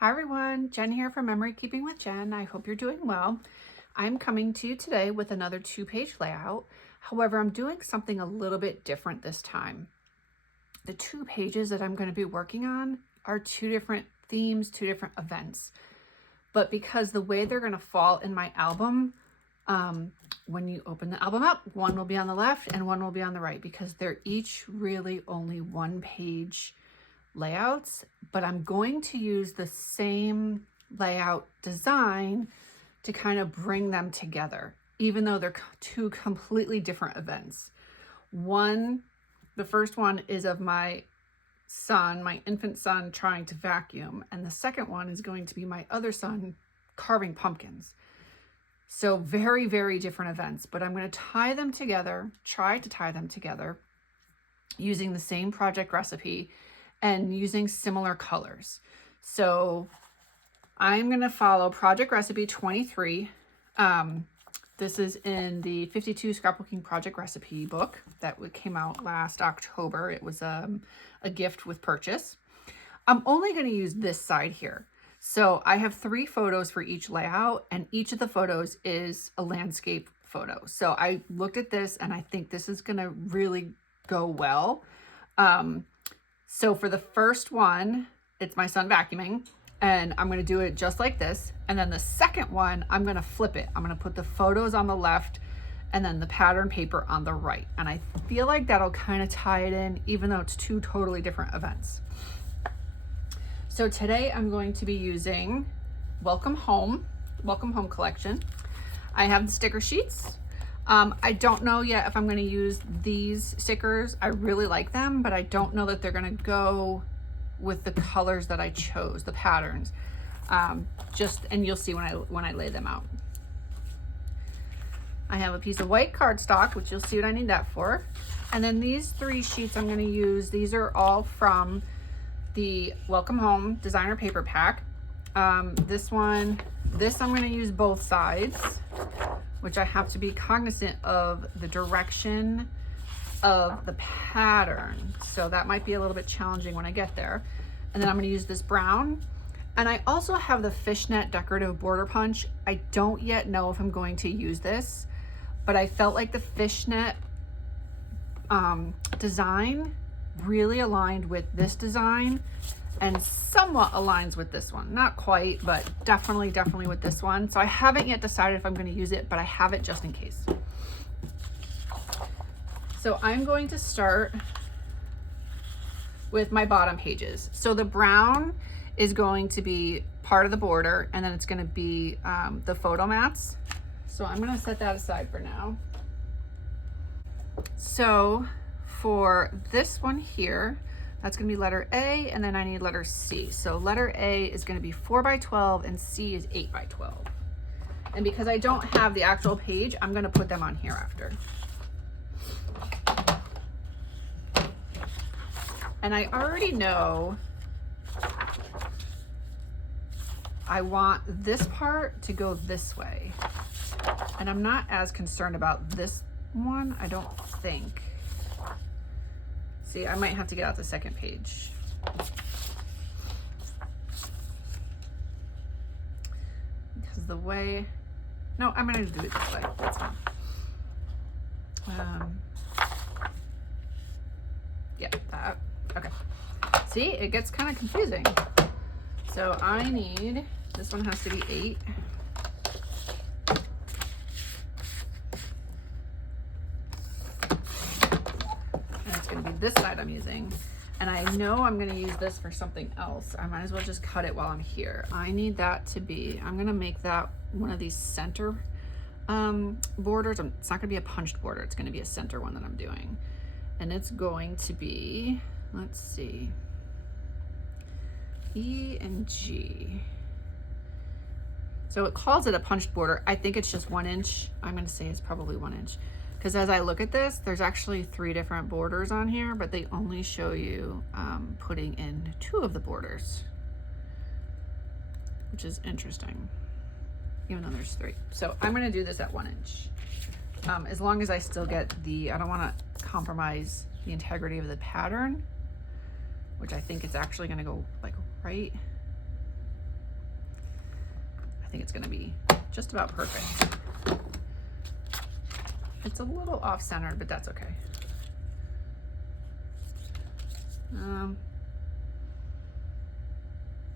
Hi everyone, Jen here from Memory Keeping with Jen. I hope you're doing well. I'm coming to you today with another 2-page layout. However, I'm doing something a little bit different this time. The 2 pages that I'm going to be working on are 2 different themes, 2 different events. But because the way they're going to fall in my album, when you open the album up, one will be on the left and one will be on the right because they're each really only 1-page layouts, but I'm going to use the same layout design to kind of bring them together, even though they're 2 completely different events. The first one is of my son, my infant son, trying to vacuum, and the second one is going to be my other son carving pumpkins. So very, very different events, but I'm going to tie them together, try to tie them together using the same project recipe and using similar colors. So I'm going to follow project recipe 23. This is in the 52 Scrapbooking project recipe book that came out last October. It was a gift with purchase. I'm only going to use this side here. So I have 3 photos for each layout, and each of the photos is a landscape photo. So I looked at this and I think this is going to really go well. So for the first one, it's my son vacuuming, and I'm going to do it just like this. And then the second one, I'm going to flip it. I'm going to put the photos on the left and then the pattern paper on the right. And I feel like that'll kind of tie it in, even though it's 2 totally different events. So today I'm going to be using Welcome Home collection. I have the sticker sheets. I don't know yet if I'm going to use these stickers. I really like them, but I don't know that they're going to go with the colors that I chose, the patterns. And you'll see when I lay them out. I have a piece of white cardstock, which you'll see what I need that for. And then these 3 sheets I'm going to use, these are all from the Welcome Home designer paper pack. This I'm going to use both sides, which I have to be cognizant of the direction of the pattern. So that might be a little bit challenging when I get there. And then I'm going to use this brown. And I also have the fishnet decorative border punch. I don't yet know if I'm going to use this, but I felt like the fishnet design really aligned with this design and somewhat aligns with this one. Not quite, but definitely with this one. So I haven't yet decided if I'm going to use it, but I have it just in case. So I'm going to start with my bottom pages. So the brown is going to be part of the border, and then it's going to be the photo mats. So I'm going to set that aside for now. So for this one here, that's going to be letter A, and then I need letter C. So letter A is going to be 4x12 and C is 8x12. And because I don't have the actual page, I'm going to put them on here after. And I already know I want this part to go this way. And I'm not as concerned about this one, I don't think. See, I might have to get out the second page. Because the way, no, I'm gonna do it this way, that's fine. Yeah, that, okay. See, it gets kind of confusing. So I need, this one has to be 8. This side I'm using, and I know I'm going to use this for something else. I might as well just cut it while I'm here. I need that to be, I'm going to make that one of these center borders. It's not going to be a punched border, it's going to be a center one that I'm doing, and it's going to be, let's see, E and G. So it calls it a punched border. I think it's just 1 inch. I'm going to say it's probably 1 inch. Because as I look at this, there's actually 3 different borders on here, but they only show you putting in 2 of the borders, which is interesting, even though there's 3. So I'm going to do this at 1 inch. As long as I still get the, I don't want to compromise the integrity of the pattern, which I think it's actually going to go like right I think it's gonna be just about perfect. It's a little off-centered, but that's okay.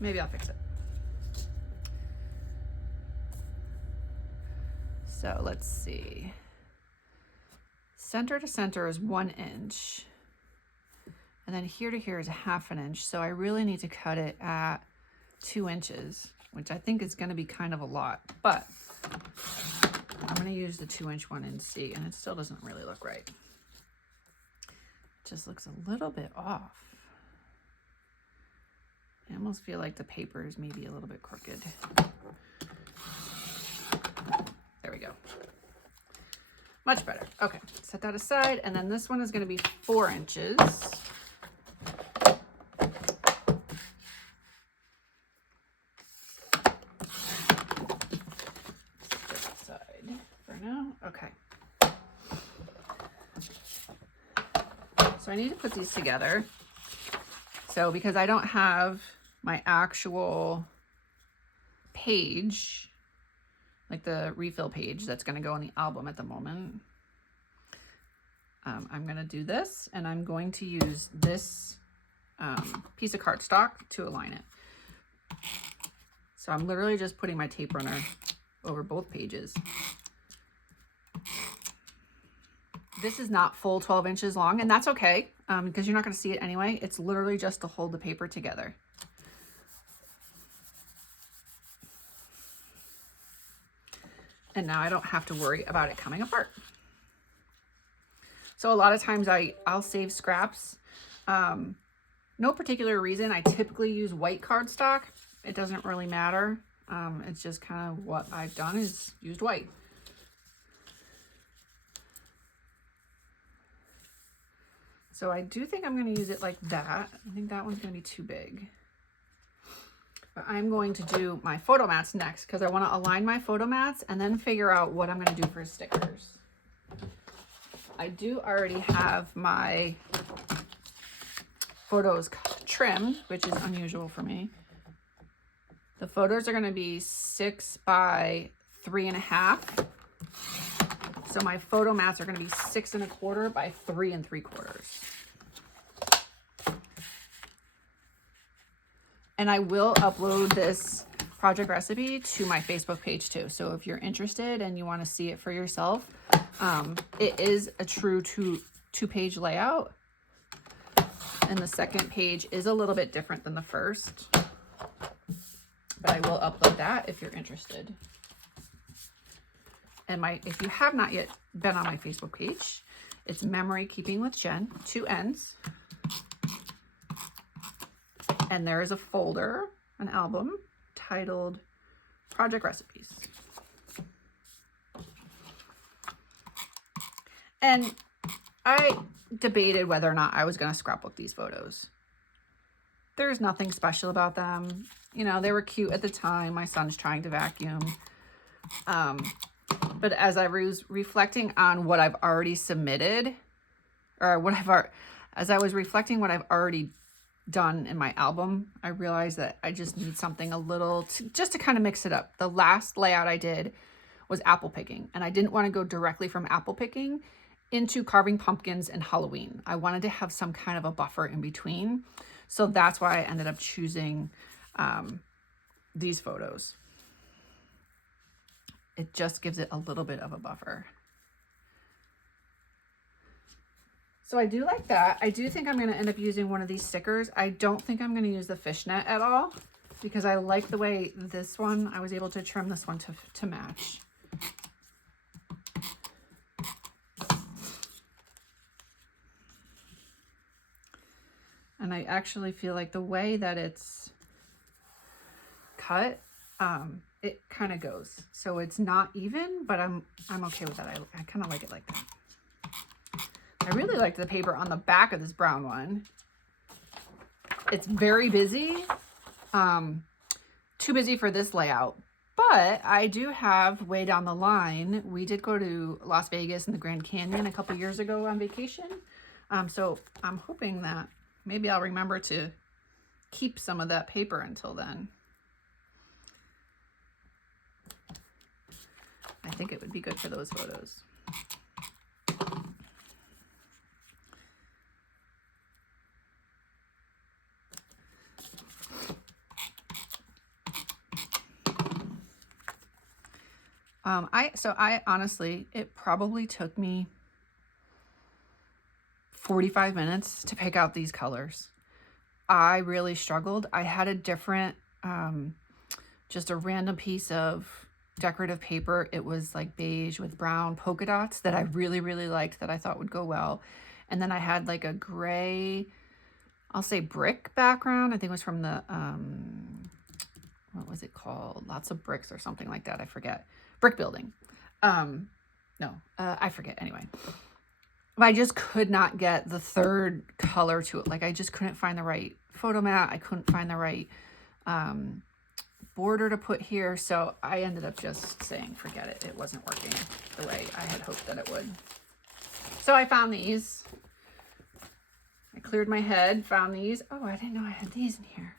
Maybe I'll fix it. So let's see. Center to center is 1 inch. And then here to here is 1/2 inch. So I really need to cut it at 2 inches, which I think is going to be kind of a lot, but I'm going to use the 2-inch one and see, and it still doesn't really look right. It just looks a little bit off. I almost feel like the paper is maybe a little bit crooked. There we go. Much better. Okay, set that aside, and then this one is going to be 4 inches. Okay. So I need to put these together. So because I don't have my actual page, like the refill page that's going to go on the album at the moment, I'm going to do this, and I'm going to use this piece of cardstock to align it. So I'm literally just putting my tape runner over both pages. This is not full 12 inches long, and that's okay, because you're not going to see it anyway. It's literally just to hold the paper together. And now I don't have to worry about it coming apart. So a lot of times I'll save scraps. No particular reason. I typically use white cardstock. It doesn't really matter. It's just kind of what I've done is used white. So I do think I'm going to use it like that. I think that one's going to be too big. But I'm going to do my photo mats next because I want to align my photo mats and then figure out what I'm going to do for stickers. I do already have my photos trimmed, which is unusual for me. The photos are going to be 6 by 3.5. So my photo mats are going to be 6 1/4 by 3 3/4. And I will upload this project recipe to my Facebook page too. So if you're interested and you want to see it for yourself, it is a true two-page layout. And the second page is a little bit different than the first. But I will upload that if you're interested. And if you have not yet been on my Facebook page, it's Memory Keeping with Jen, 2 N's. And there is a folder, an album, titled Project Recipes. And I debated whether or not I was going to scrapbook these photos. There's nothing special about them. You know, they were cute at the time. My son's trying to vacuum. But as I was reflecting on what I've already submitted, or as I was reflecting what I've already done in my album, I realized that I just need something a little, just to kind of mix it up. The last layout I did was apple picking, and I didn't want to go directly from apple picking into carving pumpkins and Halloween. I wanted to have some kind of a buffer in between. So that's why I ended up choosing these photos. It just gives it a little bit of a buffer. So I do like that. I do think I'm going to end up using one of these stickers. I don't think I'm going to use the fishnet at all because I like the way this one, I was able to trim this one to match. And I actually feel like the way that it's cut, it kind of goes. So it's not even, but I'm okay with that. I kind of like it like that. I really like the paper on the back of this brown one. It's very busy. Too busy for this layout. But I do have way down the line. We did go to Las Vegas and the Grand Canyon a couple years ago on vacation. So I'm hoping that maybe I'll remember to keep some of that paper until then. I think it would be good for those photos. I honestly, it probably took me 45 minutes to pick out these colors. I really struggled. I had a different, just a random piece of decorative paper. It was like beige with brown polka dots that I really, really liked, that I thought would go well. And then I had like a gray, I'll say brick background. I think it was from the, what was it called? Lots of bricks or something like that. I forget. Brick building. I forget anyway. But I just could not get the third color to it. Like I just couldn't find the right photo mat. I couldn't find the right border to put here. So I ended up just saying, forget it. It wasn't working the way I had hoped that it would. So I found these. I cleared my head, found these. Oh, I didn't know I had these in here.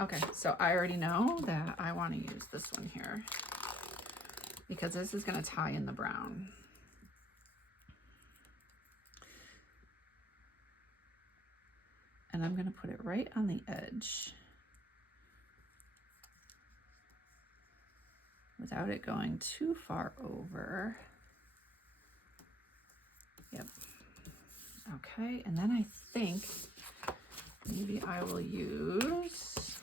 Okay. So I already know that I want to use this one here because this is going to tie in the brown. And I'm going to put it right on the edge without it going too far over. Yep. Okay, and then I think maybe I will use,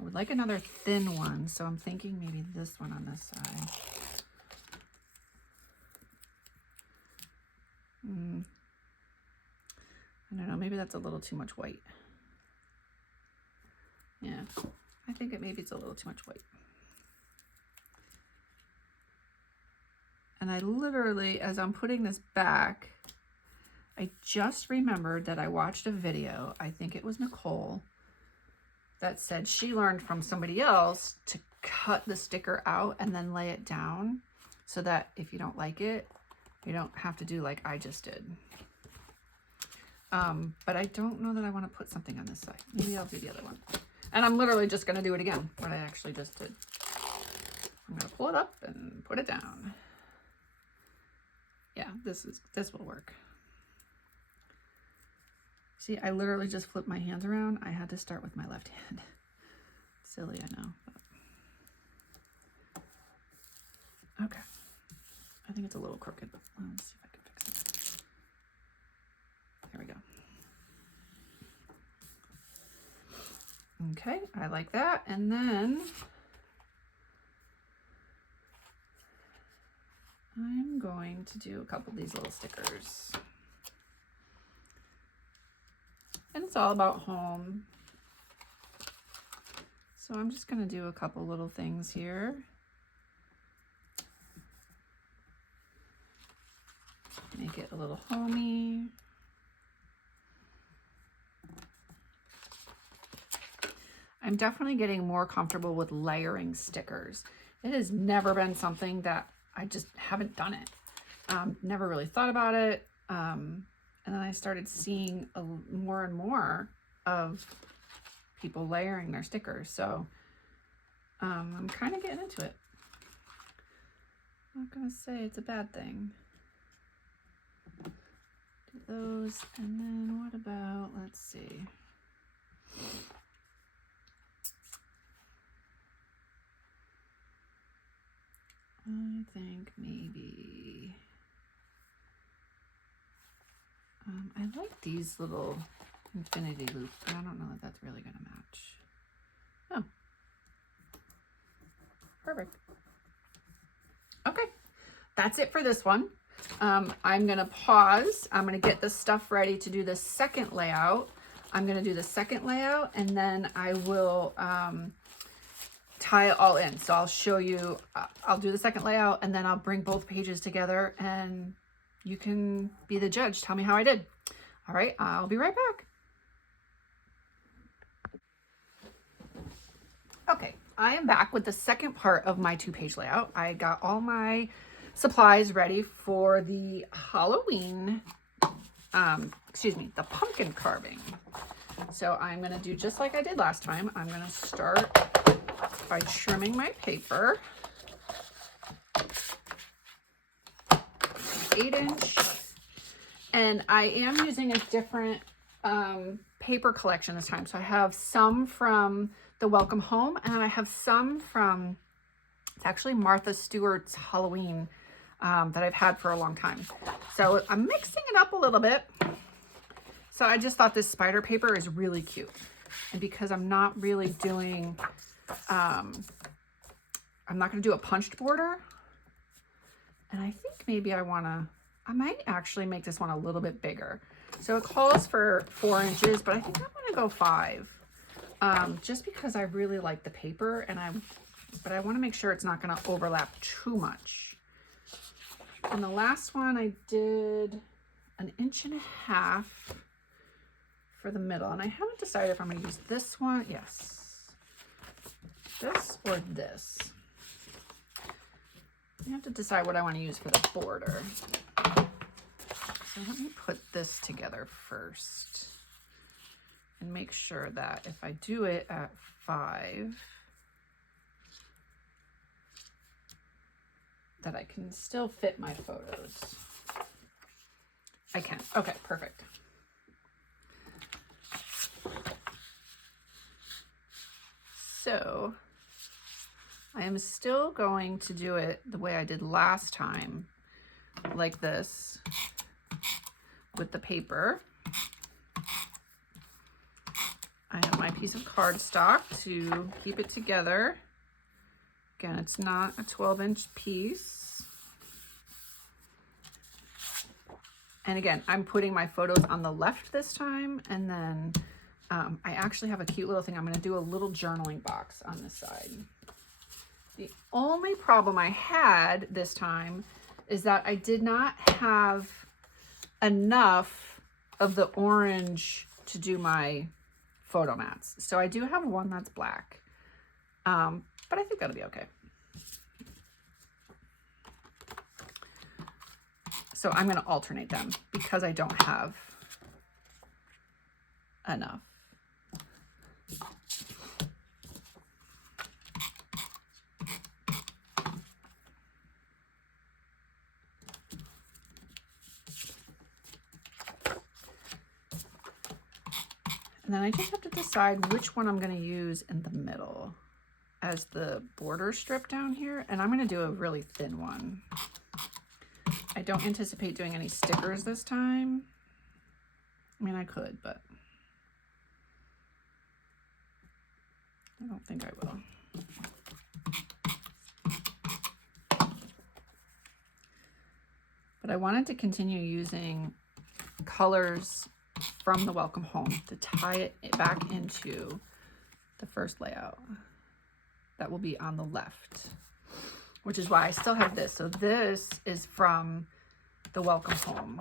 I would like another thin one, so I'm thinking maybe this one on this side. I don't know, maybe that's a little too much white. Yeah, I think maybe it's a little too much white. And I literally, as I'm putting this back, I just remembered that I watched a video, I think it was Nicole, that said she learned from somebody else to cut the sticker out and then lay it down so that if you don't like it, you don't have to do like I just did. But I don't know that I want to put something on this side. Maybe I'll do the other one. And I'm literally just going to do it again, what I actually just did. I'm going to pull it up and put it down. Yeah, this will work. See, I literally just flipped my hands around. I had to start with my left hand. Silly, I know. But... Okay. I think it's a little crooked. Let's see if I can fix it. There we go. Okay, I like that. And then I'm going to do a couple of these little stickers. And it's all about home. So I'm just going to do a couple little things here. Make it a little homey. I'm definitely getting more comfortable with layering stickers. It has never been something that I just haven't done it. Never really thought about it. And then I started seeing more and more of people layering their stickers. So I'm kind of getting into it. I'm not going to say it's a bad thing. Do those. And then what about, let's see. I think maybe, I like these little infinity loops, but I don't know that that's really going to match. Oh, perfect. Okay, that's it for this one. I'm going to pause. I'm going to get the stuff ready to do the second layout. I'm going to do the second layout and then I will tie it all in. So I'll show you, I'll do the second layout and then I'll bring both pages together and you can be the judge. Tell me how I did. All right, I'll be right back. Okay, I am back with the second part of my 2-page layout. I got all my supplies ready for the Halloween, the pumpkin carving. So I'm going to do just like I did last time. I'm going to start by trimming my paper. 8-inch. And I am using a different paper collection this time. So I have some from the Welcome Home, and I have some from, it's actually Martha Stewart's Halloween that I've had for a long time. So I'm mixing it up a little bit. So I just thought this spider paper is really cute. And because I'm not really doing, I'm not going to do a punched border. And I think maybe I might actually make this one a little bit bigger. So it calls for 4 inches, but I think I'm going to go 5. Just because I really like the paper, but I want to make sure it's not going to overlap too much. And the last one I did 1.5 inches for the middle, and I haven't decided if I'm going to use this one. Yes, this or this. I have to decide what I want to use for the border. So let me put this together first and make sure that if I do it at 5, that I can still fit my photos. I can. Okay, perfect. So I am still going to do it the way I did last time, like this, with the paper. I have my piece of cardstock to keep it together. Again, it's not a 12-inch piece. And again, I'm putting my photos on the left this time, and then I actually have a cute little thing. I'm going to do a little journaling box on this side. The only problem I had this time is that I did not have enough of the orange to do my photo mats. So I do have one that's black, but I think that'll be okay. So I'm going to alternate them because I don't have enough. And then I just have to decide which one I'm going to use in the middle as the border strip down here. And I'm going to do a really thin one. I don't anticipate doing any stickers this time. I mean, I could, but I don't think I will. But I wanted to continue using colors from the Welcome Home to tie it back into the first layout that will be on the left, which is why I still have this. So this is from the Welcome Home.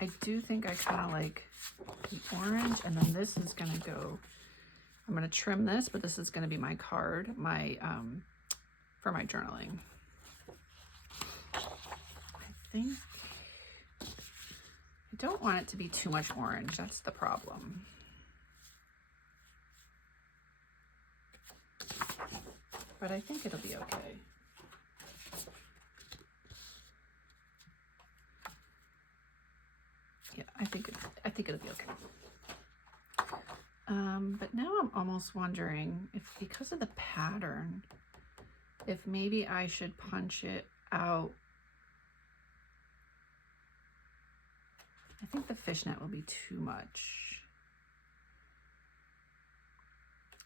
I do think I kind of like the orange, and then this is going to go, I'm going to trim this, but this is going to be my card, for my journaling. I think I don't want it to be too much orange. That's the problem. But I think it'll be okay. Yeah, I think it'll be okay. But now I'm almost wondering if, because of the pattern, if maybe I should punch it out. I think the fishnet will be too much.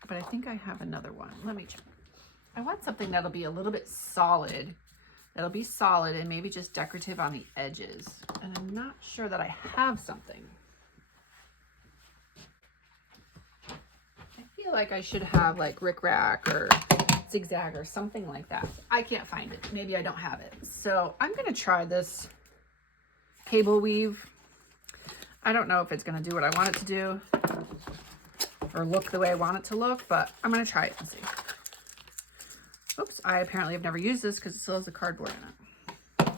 But I think I have another one. Let me check. I want something that'll be a little bit solid. That'll be solid and maybe just decorative on the edges. And I'm not sure that I have something. I feel like I should have like rickrack or zigzag or something like that. I can't find it. Maybe I don't have it. So I'm going to try this cable weave. I don't know if it's going to do what I want it to do or look the way I want it to look, but I'm going to try it and see. Oops, I apparently have never used this because it still has the cardboard in it.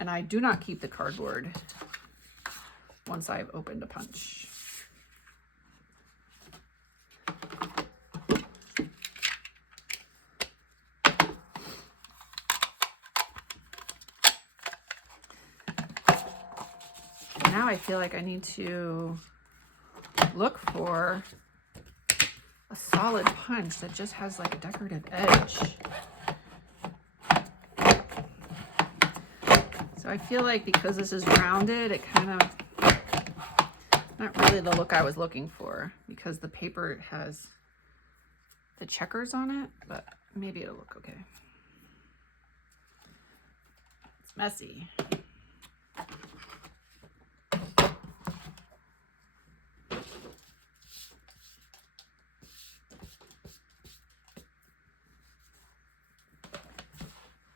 And I do not keep the cardboard once I've opened a punch. I feel like I need to look for a solid punch that just has like a decorative edge. So I feel like because this is rounded, it kind of, not really the look I was looking for, because the paper has the checkers on it, but maybe it'll look okay. It's messy.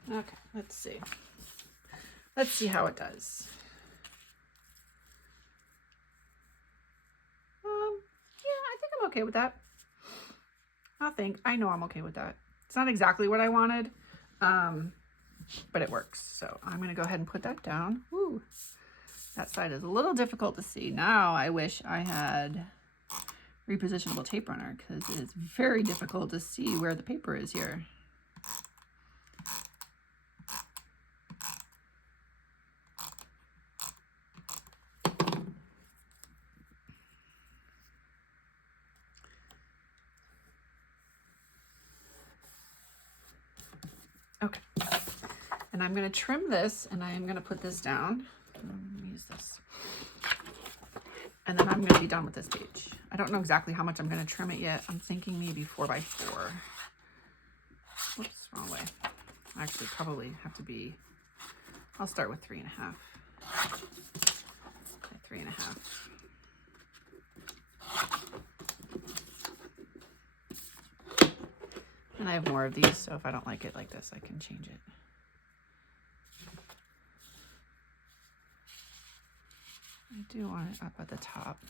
Okay, let's see. Let's see how it does. Yeah, I think I'm okay with that. I know I'm okay with that. It's not exactly what I wanted, but it works. So I'm gonna go ahead and put that down. Woo. That side is a little difficult to see. Now I wish I had repositionable tape runner, because it is very difficult to see where the paper is here. Okay, and I'm going to trim this, and I am going to put this down. Use this. And then I'm going to be done with this page. I don't know exactly how much I'm going to trim it yet. I'm thinking maybe 4 by 4. Whoops, wrong way. Actually, probably have to be, I'll start with 3.5. 3.5. And I have more of these, so if I don't like it like this, I can change it. I do want it up at the top.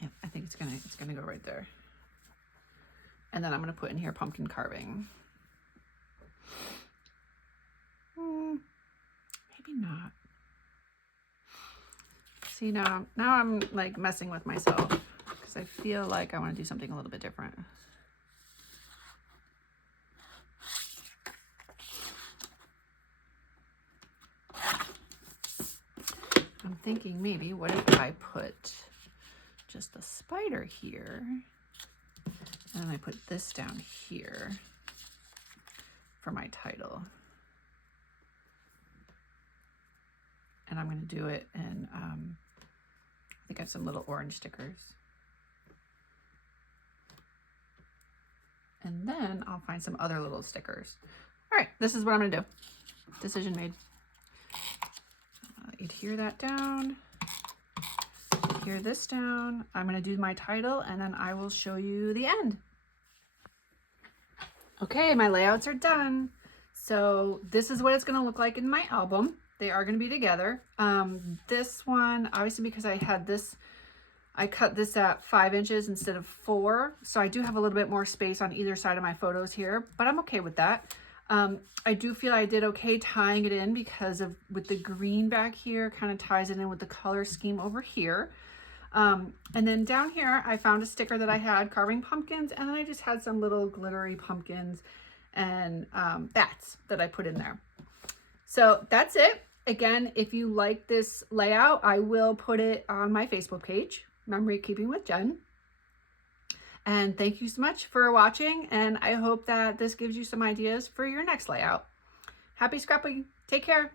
Yeah, I think it's gonna go right there. And then I'm gonna put in here pumpkin carving. Maybe not. See, now I'm like messing with myself, because I feel like I want to do something a little bit different. I'm thinking maybe, what if I put just a spider here, and then I put this down here for my title. And I'm going to do it in, I think I have some little orange stickers. And then I'll find some other little stickers. All right, this is what I'm going to do. Decision made. Adhere that down. Adhere this down. I'm going to do my title, and then I will show you the end. Okay, my layouts are done. So this is what it's going to look like in my album. They are going to be together. This one, obviously, because I had this, I cut this at 5 inches instead of 4. So I do have a little bit more space on either side of my photos here, but I'm okay with that. I do feel I did okay tying it in, because of with the green back here, kind of ties it in with the color scheme over here. And then down here, I found a sticker that I had carving pumpkins, and then I just had some little glittery pumpkins and bats that I put in there. So that's it. Again, if you like this layout, I will put it on my Facebook page, Memory Keeping with Jen. And thank you so much for watching, and I hope that this gives you some ideas for your next layout. Happy scrapbooking. Take care.